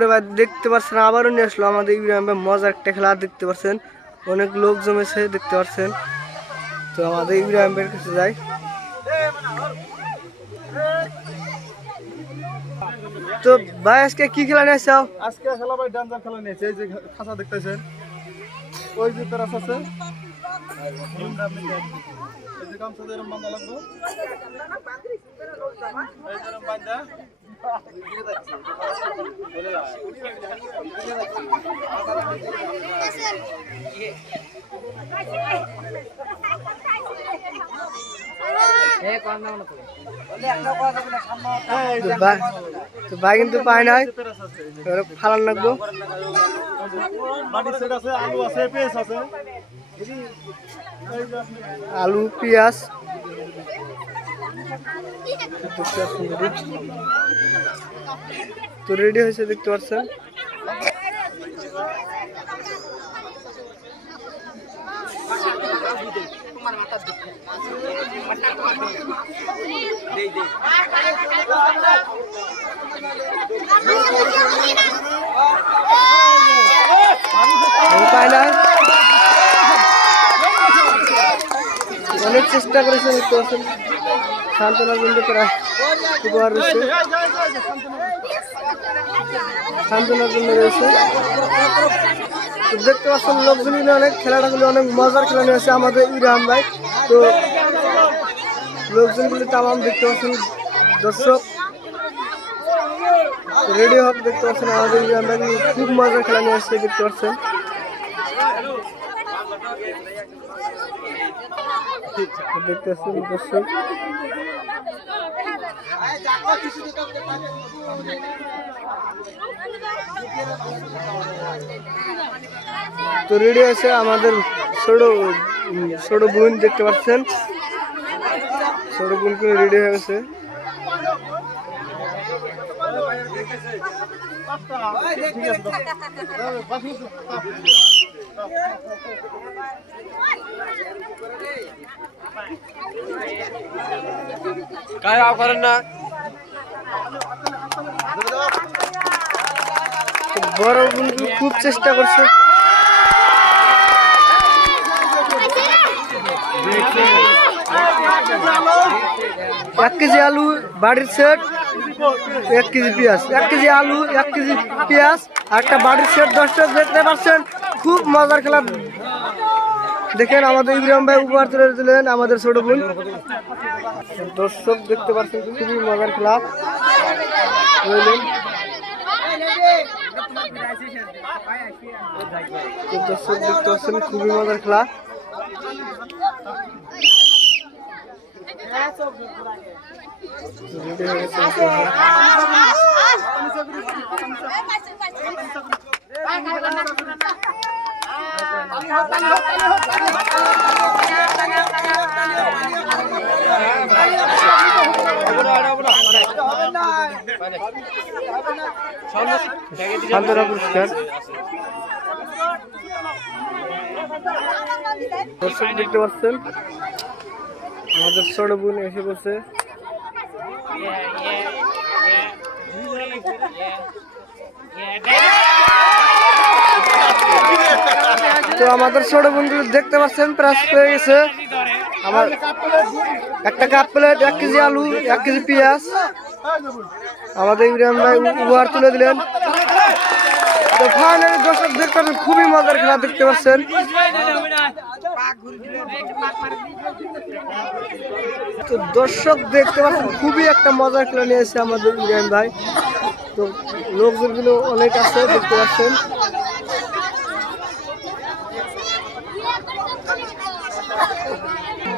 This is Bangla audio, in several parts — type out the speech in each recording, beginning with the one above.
রে ভাই দেখতে পাচ্ছেন আবারও নিয়ে আসলো আমাদের ইব্রাহিম ভাই। মজার একটা খেলা দেখতে পাচ্ছেন অনেক লোক জমেছে, দেখতে পাচ্ছেন তো আমাদের ইব্রাহিম ভাইয়ের কাছে যাই। তো ভাই, আজকে কি খেলা নিয়ে আসছো? আজকে খেলা ভাই ডান্সার খেলা নিয়েছে এই যে খাঁচা দেখতেছেন। ওই যে তেরাস আছে। এই যে দিয়ে এরম বান্ধা লাগবে। এই যে বান্ধা। ভাই কিন্তু পায় নাই। ফালান লাগবো। আলু পেঁয়াজ। আছে এই যে আপনি আলু পেঁয়াজ দেখতে পাচ্ছেন যদি। তো রেডি হয়েছে দেখতে পাচ্ছেন আমি পাই নাই অনেক চেষ্টা করেছে দেখতে পাচ্ছেন সান্ত্বনা কিন্তু প্রায় উপহার রয়েছে সান্ত্বনার রয়েছে। দেখতে পাচ্ছেন, লোকজন অনেক খেলাটাগুলি, অনেক মজার খেলা নিয়ে আসে আমাদের ইরাম ভাই। তো লোকজনগুলি তামাম দেখতে পাচ্ছেন, দর্শক। রেডি হোক দেখতে পাচ্ছেন, আমাদের ইরাম ভাই খুব মজার খেলা নিয়ে আসছে, দেখতে পাচ্ছেন। দেখতে পাচ্ছেন, দর্শক। তো রেডি আছে আমাদের ছোট ছোট বোন দেখতে পাচ্ছেন। ছোট বোনকে রেডি হয়ে গেছে। কাজ করেন না। বড় বোন খুব চেষ্টা করছে। এক কেজি আলু, বাড়ির সেট, এক কেজি পেঁয়াজ। এক কেজি আলু, এক কেজি পেঁয়াজ, আর একটা বাড়ির সেট দশটা দেখতে পাচ্ছেন, খুব মজার খেলা। দেখেন আমাদের ইব্রাহিম ভাই উপহার তুলে দিলেন আমাদের ছোট বোন। দর্শক দেখতে পাচ্ছেন, খুবই মজার খেলা বুঝলেন তো দর্শক দেখতে পাচ্ছেন খুবই মজার খেলা। শান্তরা পুরস্কার দর্শক দেখতে পাচ্ছেন, আমাদের ছোট বোন এসে বসে। তো আমাদের ছোট বন্ধু দেখতে পাচ্ছেন প্রাস পেয়ে গেছে। আমার একটা কাপ প্লেট, এক কেজি আলু, এক কেজি পেঁয়াজ। আমাদের ইব্রাহিম ভাই উপহার তুলে দিলেন। তো ফাইনালি দর্শক দেখতে পাচ্ছেন, খুবই মজার খেলা দেখতে পাচ্ছেন। তো দর্শক দেখতে পাচ্ছেন, খুবই একটা মজার খেলা নিয়ে এসেছে আমাদের ইব্রাহিম ভাই। তো লোকজনগুলো অনেক আছে, দেখতে পাচ্ছেন।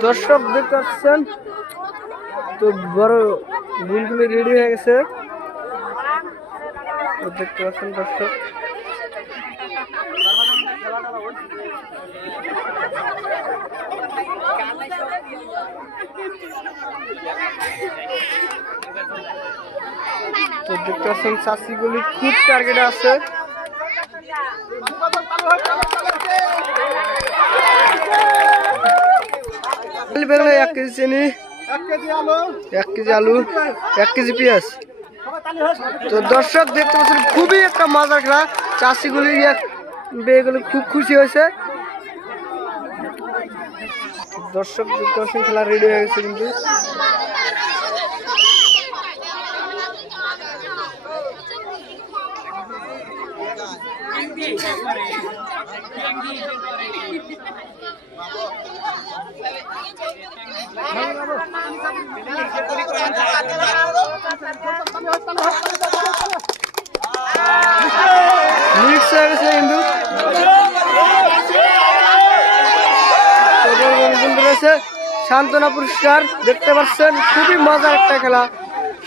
দর্শক দেখতে পাচ্ছেন, তো বড় বুলগুলো রেডি হয়ে গেছে। দেখতে পাচ্ছেন দর্শক। চাষিগুলি খুব টার্গেটে আছে। বেরোলে এক কেজি চিনি এক কেজি আলু। এক কেজি পেঁয়াজ। তো দর্শক, দেখতে পাচ্ছেন, খুবই একটা মজার খেলা। চাষিগুলি বেগুলো খুব খুশি হয়েছে। দর্শক, দেখতে পাচ্ছেন, খেলা রেডি হয়ে গেছে কিন্তু মিক্স হয়ে গেছে কিন্তু এবার বন্ধু রয়েছে সান্ত্বনা পুরস্কার দেখতে পাচ্ছেন খুবই মজার একটা খেলা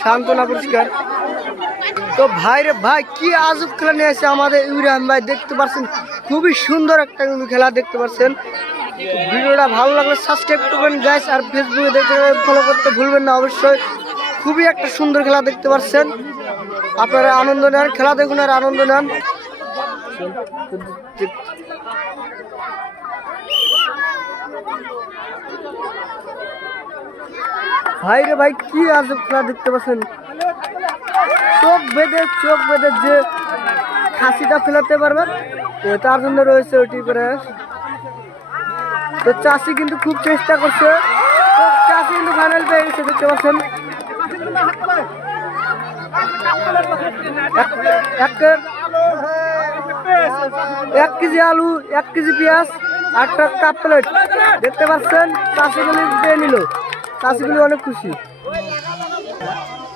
সান্ত্বনা পুরস্কার তো ভাই রে ভাই, কি আজব খেলা নিয়ে এসে আমাদের ইউরিয়াম ভাই, দেখতে পাচ্ছেন খুবই সুন্দর একটা কিন্তু খেলা দেখতে পাচ্ছেন ভিডিওটা ভালো লাগলে সাবস্ক্রাইব করবেন গাইস আর ফেসবুকে দেখতে ফলো করতে ভুলবেন না অবশ্যই। খুবই একটা সুন্দর খেলা দেখতে পাচ্ছেন আপনারা আনন্দ নেন, খেলা দেখুন আর আনন্দ নেন। ভাই রে ভাই, কি আজব খেলা দেখতে পাচ্ছেন? চোখ বেঁধে চোখ বেঁধে যে খাসিটা ফেলাতে পারবেন তার জন্য রয়েছে ওটি করে। তো চাষি কিন্তু খুব চেষ্টা করছে। চাষি কিন্তু ফাইনাল পেয়ে দেখতে পাচ্ছেন। এক- কেজি আলু, এক কেজি পেঁয়াজ একটা কাপ প্লেট দেখতে পাচ্ছেন, চাষিগুলি পেয়ে নিল। চাষিগুলি অনেক খুশি।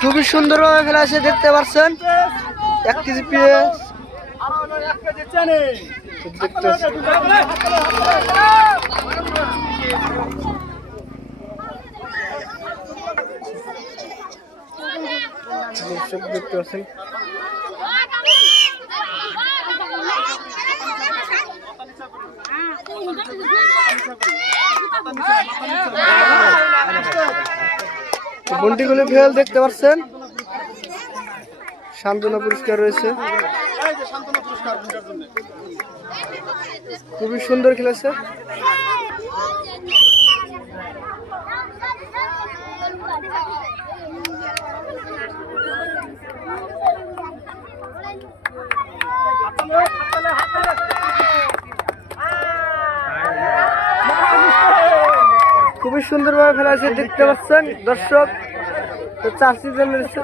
খুবই সুন্দরভাবে ফেলা আছে দেখতে পাচ্ছেন এক কেজি পেঁয়াজ দেখতে পাচ্ছেন। বন্টিগুলো ফেল দেখতে পাচ্ছেন। সান্ত্বনা পুরস্কার রয়েছে। খুবই সুন্দর খেলেছে। খুবই সুন্দরভাবে খেলা আছে দেখতে পাচ্ছেন দর্শক। তো চার সিজন রয়েছে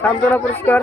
সান্ত্বনা পুরস্কার।